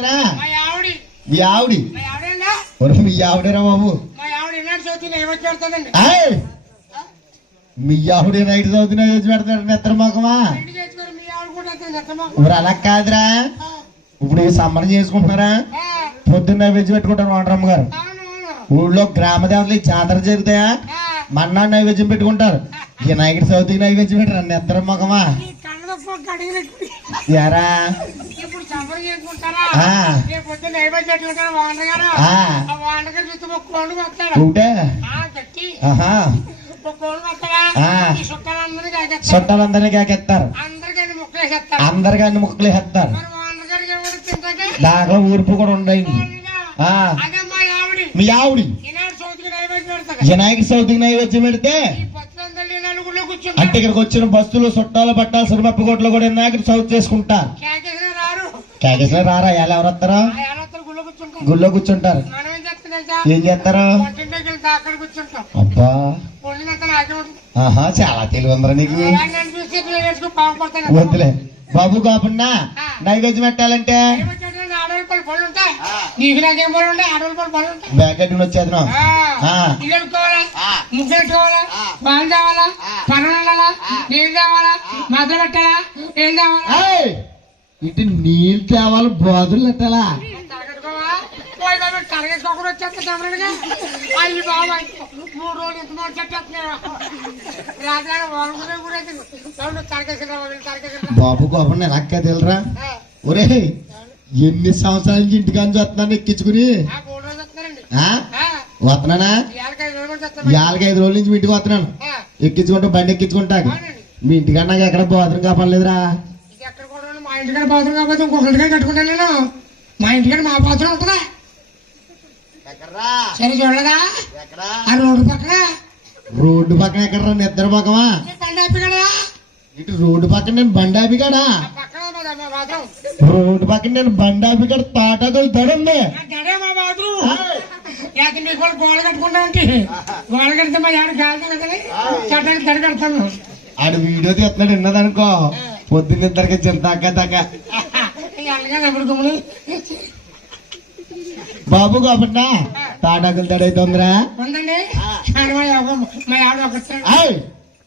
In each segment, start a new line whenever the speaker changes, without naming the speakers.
మా ఆవిడి?
మీ ఆవిడేరా బాబు?
మా ఆవిడ
నైట్ చదువుతున్నా చేసి పెడతాడు నిద్ర మొఖమా
ఇంటి చేసుకొని మీ ఆవిడ కూడా అంతే నెత్తమా
ఇప్పుడు అలా కాదురా. ఇప్పుడు ఈ సమ్మర్ చేసుకుంటున్నారా? పొద్దున్న నైవేద్యం పెట్టుకుంటారు వంటరమ్మ గారు. ఊళ్ళో గ్రామ దేవతలు జాతర జరుగుతాయా? మన్నా నైవేద్యం పెట్టుకుంటారు. ఈ నైట్ చదువుతూ నైవేద్యం పెట్టారు నిద్ర మొఖమా
ఈ కళ్ళతో కడిగినట్టు.
ఎరా
చుట్టాలందరినీ
కాకెత్తారు
అందరికీ అన్ని ముక్కలు
వేస్తారు దాంట్లో ఊర్పు కూడా ఉండయి
మా ఆవిడి.
వినాయక చవితికి నైవేద్యం పెడితే అంటే ఇక్కడికి వచ్చిన బస్సులు చుట్టాలు పట్టాలు కోట్లు కూడా వినాయక చవితి చేసుకుంటారు. కాకేశ్వర రారా ఎలా ఎవరు వస్తారా
గుళ్ళో కూర్చుంటాం.
గుళ్ళో కూర్చుంటారు.
మనం ఏం
చేస్తారు? అబ్బా. ఆహా చాలా తెలివి ఉందరా నీకు వద్దులే. బాబు కాకుండా నైవేద్యం పెట్టాలంటే? కట్టి వచ్చేద్దాం.
ఇల్లు పనులు నీళ్ళు మద్దలు పెట్టాలా? ఏం తేవాలా?
ఏయ్! ఇటు నీళ్ళు తేవాలి బాదులు పెట్టాలా
అయ్యి బాబా మూడు రోజులు ఇంత మూడు చెట్టు రాత్రి వాళ్ళ గురైతే తరగేసుకురా తరగేసుకురా
బాబు కాకుండా ఎలాక్క తెలురా? ఒరే ఎన్ని సంవత్సరాల నుంచి ఇంటికాని చూస్తున్నాను ఎక్కించుకుని? వస్తున్నానా?
ఐదు రోజులు
నుంచి మీ ఇంటికి వస్తున్నాను. ఎక్కించుకుంటా బండి ఎక్కించుకుంటా మీ ఇంటికన్నా నాకు ఎక్కడ బాత్రూమ్ కాపాడలేదురా
ఇది ఎక్కడ కూడా ఉండదు. మా ఇంటికాడ బాత్రూమ్ కాకపోతే ఇంకొక ఇంటికాడ కట్టుకుంటాను నేను. మా ఇంటికాడ మా బాత్రూమ్ ఉంటుందా. సరే చూడలేదా? ఆ రోడ్డు పక్కన.
రోడ్డు పక్కన ఎక్కడ నిద్ర పక్కమా ఇటు రోడ్డు పక్కన నేను బండి ఆపికాడా
ఆ పక్కన ఉన్నదా మా బాత్రూమ్.
రోడ్డు పక్కన నేను బండి ఆపికాడ తాటాకులు దడుంది.
గడే కూడా కట్టుకుంటా గోడ కడితే మా ఆడ గాలి కదా చట్టానికి తడి కడతాను
ఆడు వీడియో తీస్తున్నాడు విన్నదనుకో. పొద్దున్న ఇద్దరికి చింతాక దాక
అలాగే ఎప్పుడు గుమ్మలు
బాబు కాబట్టి తాటాకులు దడైతుందిరా
ఉందండి కానీ మా ఆవిడ మా ఆవిడ ఒకటి
ఆయ్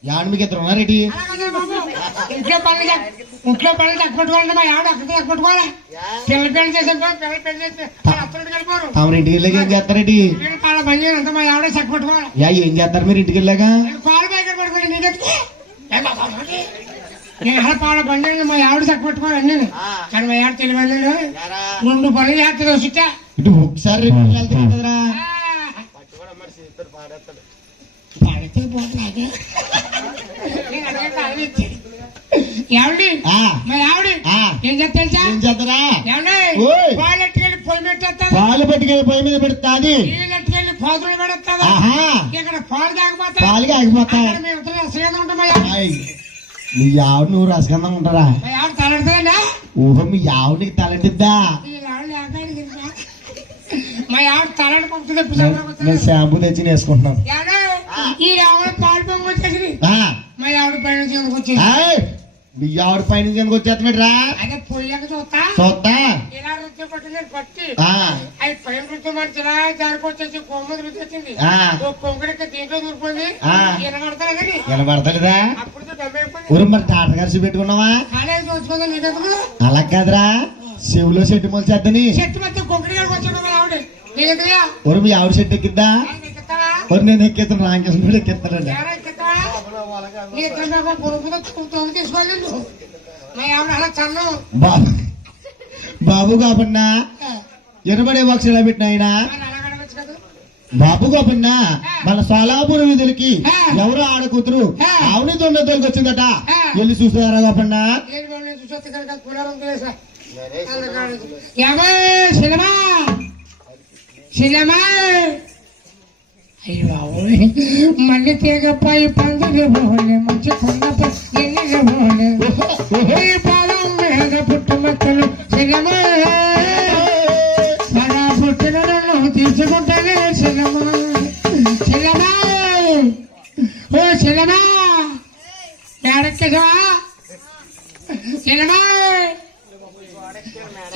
యాడు మీకు ఇద్దరు ఉన్నారేటి
అలాగనే బాబు. ఇంట్లో పనులు చక్క- ఇంట్లో పనులు తక్కుపెట్టుకోవాలంటే మా ఆవిడ అక్కడ తక్కుపెట్టుకోవాలి పిల్ల పెళ్ళి చేసే పిల్ల పెళ్ళి చేస్తే వాళ్ళ అత్తలు కలిపారు
తమరు ఇంటికి వెళ్ళాక ఏం చేస్తారేటి
నేను పాల పని చేయను అంతా మా ఆవిడ చక్కపెట్టుకోవాలి
యా ఏం చేస్తారు మీరు ఇంటికి వెళ్ళాక?
నేను పాల ప్యాకెట్ పడుకోండి నీకెత్తుకో ఏ బాబా, ఏంటి? నేను అలా పాల పని చేయను మా ఆవిడ చక్కపెట్టుకోవాలి అన్నీ కానీ మా ఆవిడ తెలియదు రెండు పనులు చేస్తుంది వస్తుంటా
ఇటు ఒకసారి రెండు రోజులు వెళ్తే కదరా.
పడితే పోతున్నాకే నేను అడిగే కాలం ఇచ్చి ఏమండి?
ఆ,
మా ఆవిడ?
ఆ.
ఏం చేస్తా తెలుసా?
ఏం చేస్తారా?
ఏమండి?
ఓయ్.
పాలు ఎట్టుకెళ్ళి పొయ్యి పెట్టేస్తా
పాలు పట్టుకెళ్ళి పొయ్యి మీద పెడతాది.
నీళ్ళు ఎట్టుకెళ్ళి పోతులు పెడతాదా
ఆహా.
ఇక్కడ పాలు మేము ఉంటాం మా ఆవిడ.
నువ్వు రసగంధం ఉంటారా? ఊహో మీ ఆవిడకి
తెలుసా? మా ఆవిడ తలడు పంపుతుంది
నేను- షాంపూ తెచ్చి వేసుకుంటున్నాను.
ఈ ఆవిడ పాలు పొంగి వచ్చేసి
ఆ,
మా ఆవిడ పైన వచ్చేసి
మీ ఆవిడ పైన ఎందుకు వచ్చేస్తున్నాడురా?
అదే పొయ్యాక చూస్తా.
చూద్దా
ఇలా రుచి పట్టింది అవి పైన రుచి మంచి ఇలా దానికి వచ్చేసి కొమ్మ రుచి వచ్చింది కొంగడికి దీంట్లో దూరిపోయింది. కానీ.
వినబడతలేదా?
అప్పుడు
ఊరు మరి టాటా గారి పెట్టుకున్నావా? అలా కాదురా. చెవులో చెట్టు మొలిచేద్దని.
చెట్టు మధ్య కొంగడి వచ్చాడు ఆవిడ.
ఊరు మీ ఆవిడ చెట్టు ఎక్కిద్దా? ఊరు నేను ఎక్కిస్తాను రామకృష్ణ కూడా ఎక్కిస్తానండి బాబు. కాపన్నా ఎనబడే పక్షులు పెట్టిన ఆయన
మరి అలా కడగచ్చు కదా.
బాబు కాపన్నా మన సోలాపురం విధులకి ఎవరు ఆడ కూతురు ఆవిడ దొండతోలికి వచ్చిందట. వెళ్ళి చూస్తారా కాపన్నా?
సినిమా. సినిమా. అయ్యో బాబు మళ్ళీ తీగపై పందిరి పోలే మంచి కొండపై ఎన్ని పోలే ఈ పాలం మీద పుట్టుమచ్చలు సినిమా మన పుట్టిన నన్ను తీసుకుంటానే సినిమా సినిమా ఓ సినిమా ఎడక్కేసవా సినిమా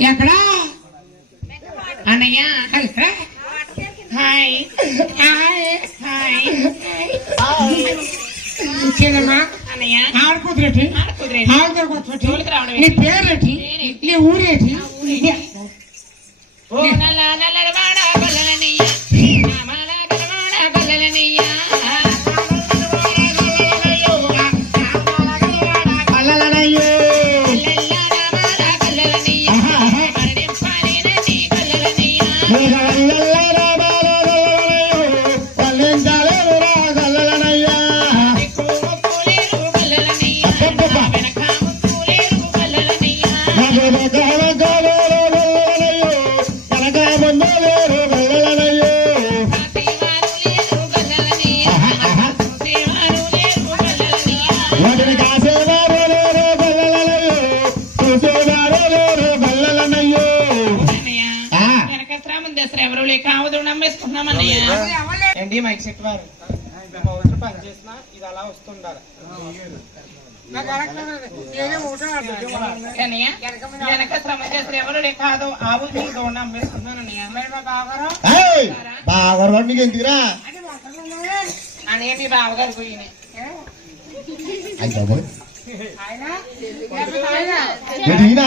ఎక్కడా?
అన్నయ్య
హలో
హాయ్
హాయ్
హాయ్
చిన్నమ్మా
అన్నయ్య.
ఆడ కూతురేటి
కుదిరేది
ఆడ కూతురేటి
తోలుకు రావడం
నీ పేరేటి? నీ ఊరేటి?
ఓ నల్ల గొల్లలనయ్య Baba,
Baba, Baba. బావగారు
ఏయ్, బాగా నీకు ఎందుకురా
అది వంటలు ఉన్నవే.
అన్నయ్య మీ బావగారు పోయినాయి
ఏ?
అయ్య బాబోయ్
ఆయన లేకపోతే ఆయన
ఏంటి ఈయన?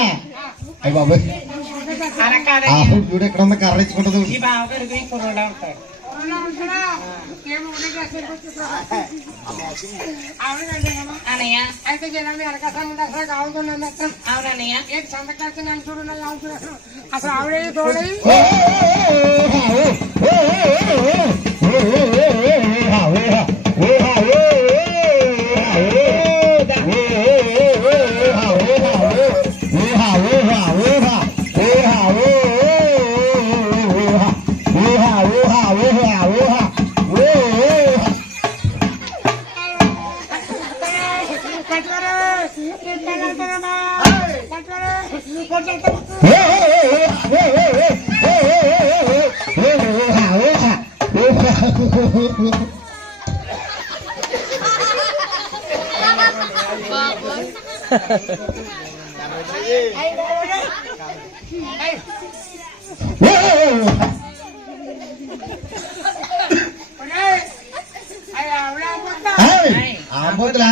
అయ్య బాబోయ్
అలా
ఆ
కాదయ్య
ఫుడ్ చూడు ఎక్కడ ఉంది కర్ర ఇచ్చుకుంటదు
మీ బావగారు పోయి కుర్రోడా ఉంటారు
ఊళ్ళో ఉంటాడా? ఏమి ఊళ్ళో చేస్తారు కూర్చుంటారా? అవునండి అమ్మా.
అన్నయ్య
అయితే జనాలు వెనకాల ముందు అసలు కావుతున్నాను అర్థం
అవునన్నయ్య
ఏంటి సంతకాల్సి నన్ను చూడు నన్ను కావుతున్నాను అసలు ఆవిడే తోడై
ఆంబోతులా.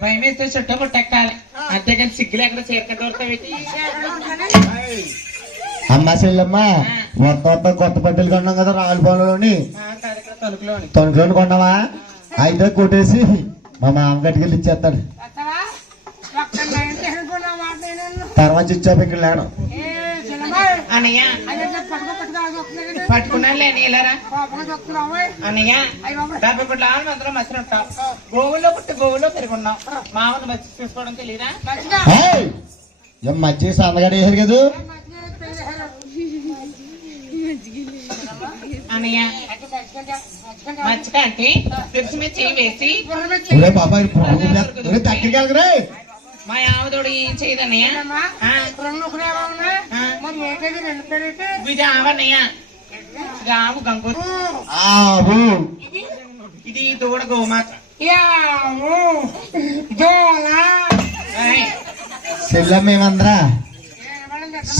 భయం వేస్తే చుట్టూ పుట్టెక్కాలి అంతేకాని సిగ్గులు ఎక్కడ చేరక
ఉంటాను?
అమ్మ చెల్లమ్మ మొత్తం మొత్తం కొత్త బట్టలు కొన్నాం కదా రావులపాలెంలోని
తలుపులోని
తొనుకొని కొన్నావా? అయితే కొట్టేసి మా మామ గట్టుకెళ్ళి ఇచ్చేస్తాడు.
కదా.
పట్టుకున్నాను లేని ఇలారా
కోపంగా చెప్తున్నావు, ఓయ్.
అన్నయ్య. డెబ్బై అందులో పుట్టి మామూలు మచ్చి చూసుకోవడం తెలియదా!
ఏం సందగడ వేసారు కదా.
అన్నయ్య
అంటే.
మచ్చిక తెరిచి మీద చేయి వేసి
దగ్గరికి వెళ్ళగరే
మా ఆవుదోడు ఏం చేయదన్నయ్య?
రెండు. మరి ఏంటది? రెండు పేరేంటి?
ఇది ఆవన్నయ్య ఇది ఆవు గంగు
ఆవు.
ఇది దూడ గోమాత.
యావు, దోల. చెప్పనా?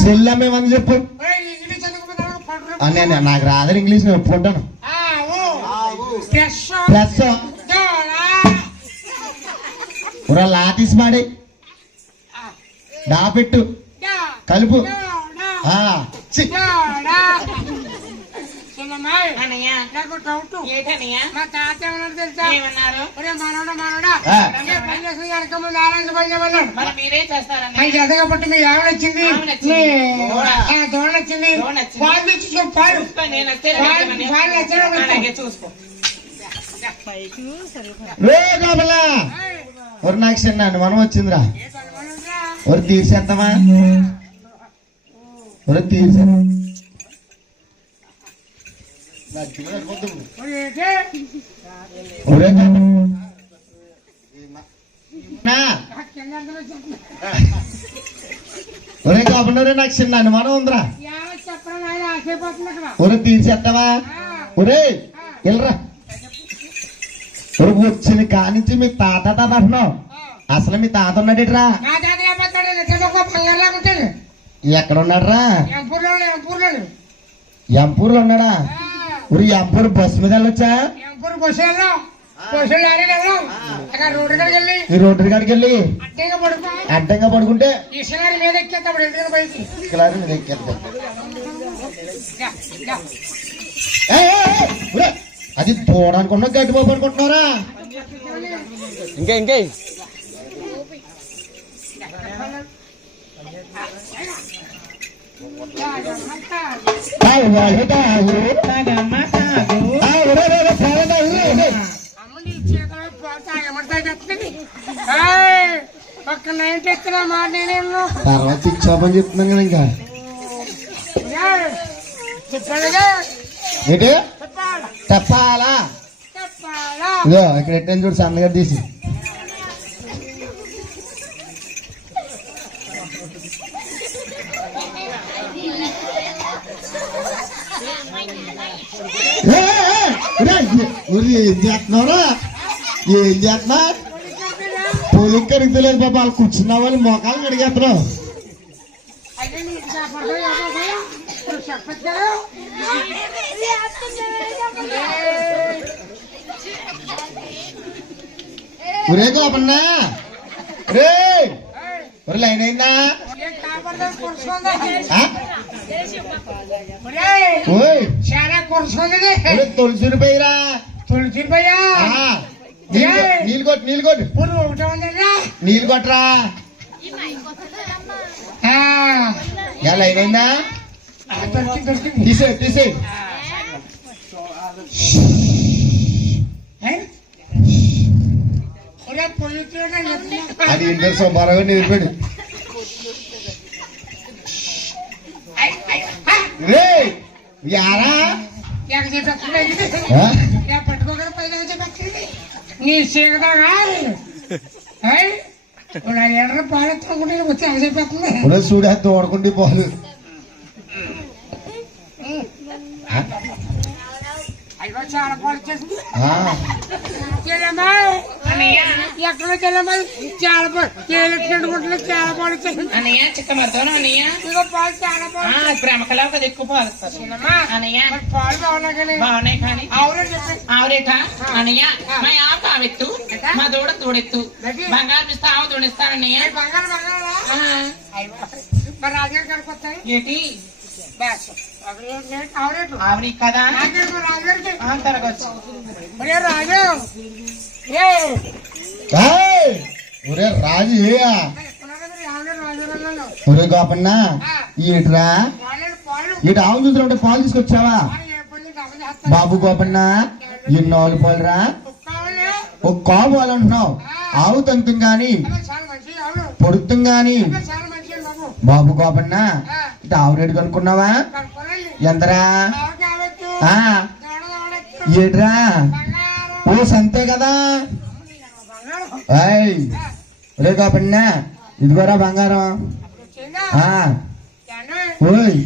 సెల్లమ్మేమంది చెప్పు. నేను నాకు రాదని ఇంగ్లీష్ నేను ఒప్పుకుంటాను. ప్లస్
దోల.
ఒరే దాపెట్టు
దా,
కలుపు.
నాకు డౌట్
ఏటన్నయ్య?
మా తాత ఏమన్నాడు తెలుసా?
ఏమన్నారు?
ఒరే మనోడా పని పని చేయమన్నాడు
మరి మీరే
పుట్టి మీ ఆవిడ వచ్చింది. పాలు పాలు
చూసుకో.
రే మనం వచ్చిందిరా.
ఏ చదవనుందిరా?
ఒరు తీర్చేద్దామా ఒరు తీర్చే
ఒరే, ఏంటి?
నాకు చిన్న అనుమానం ఉందిరా ఒరే తీర్చేద్దామా ఒరే వెళ్ళరా ఒరే వచ్చిన కానించి మీ తాత తాత అంటున్నావు అసలు మీ తాత ఉన్నాడేట్రా ఎక్కడ ఉన్నాడ్రా
ఎంపూర్లో
ఉన్నాడా ఊరి ఎంపూర్ బస్సు మీద వెళ్ళొచ్చా?
ఎంపూర్ వెళ్ళాం.
ఈ రోడ్డు కాడికి వెళ్ళి? అడ్డంగా పడుకుంటే?
మీద
కిలారి ఊరే, అది తోడనుకున్నా గడ్డి బాబు అనుకుంటున్నారా
ఇంకా ఇంకా.
ఒక్క మాట
తర్వాత ఇచ్చామని చెప్తున్నాం కదా ఇంకా ఏంటి
చెప్పాలా
ఇదో ఇక్కడ ఎట్టని చూడు సన్నగారు తీసి ఏం చేస్తున్నావురా ఏం చేస్తున్నా పోలింగ్ కడిగి బాబా వాళ్ళు కూర్చున్న వాళ్ళు మోకాలు కడిగేస్తున్నావు
అయితే
ఒరే గోపన్నా. రే ఒరే లైన్ అయిందా? తొలిసిరి పోయిరా
తులసి భయ్యా
నీళ్ళు కొట్టు, నీళ్ళు కొట్టు నీళ్ళు కొట్టరా యా లైన్ తీసే తీసే అది ఇంటర్ సోమవారం నిలిపాడు
ఐ, ఐ, ఆ,
రే యారా
ఎక్కడ చెప్పేస్తుంది
ఆ?
ఏ పట్టుకోగల పైన చెప్పేస్తుంది నీ ఆ ఎర్ర పాలెత్తుకుంటే వచ్చి ఎక్కడ చెప్పేస్తుంది.
ఒరే చూడు అది తోడుకుంటే పోదు
అయ్యో చాలా పాలు చేసింది
ఆ,
చెల్లమ్మా ఎక్కడ చెల్లమ్మా చాలా పాలు తేలిచ్చినట్టుకుంటున్నా చాలా పాలు చేసింది
అన్నయ్య చిక్కమద్దోను అన్నయ్య.
ఇదిగో పాలు చాలా పాలు.
ఆ, ప్రేమకలా ఒక ఎక్కువ పాలుస్తారు.
చెల్లమ్మా
అన్నయ్య.
మరి పాలు బాగున్నా కానీ.
బాగున్నాయి కానీ.
అవునే చెప్పి.
ఆవురేట అన్నయ్య మా ఆవు కావెత్తు మా దూడ తోడెత్తు బంగారు ఇస్తా ఆవు తోడిస్తానన్నయ్య
బంగారు బంగారా రాజుగారు వస్తాయి?
ఏంటి? ఆవిడ కదా?
రాజు!
ఒరే రాజు ఒరే గోపన్నా ఈట్రా
పాలు
ఇటు ఆవు చూసినప్పుడు పాలు తీసుకొచ్చావా? బాబు గోపన్న ఎన్నో పాలురా? ఒక కావు అంటున్నావు ఆవు తంతం గాని పొడుతుంది గాని.
బాబు.
గోపన్న ఇటు ఆవు రేటు కనుక్కున్నావా? ఎంతరా? ఏట్రా? ఓ సంతే కదా? ఒరే గోపన్న ఇదిగోరా బంగారం. ఓయ్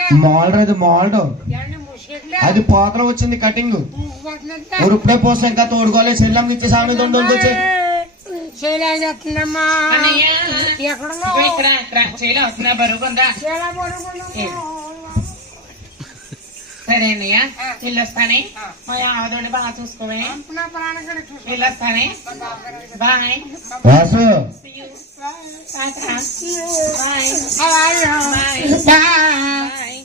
ఇది
మోడర్ అది
ముసిగిట్లే
అది పోతలో వచ్చింది కటింగ్. ఊరు ఇప్పుడే పోస్తా ఇంకా తోడుకోలేదు చెల్లం ఇచ్చి వచ్చి
చేయలే వస్తున్నా బరువుకుందా
చాలా పడుకున్నా
సరే అన్నయ్య వెళ్ళొస్తానే మా ఆవుదోని బాగా చూసుకోవే.
నా ప్రాణం చూసి
వెళ్ళొస్తానే బాయ్.
వాసు.
టాటా బాయ్
అలాగే
బాయ్
బాయ్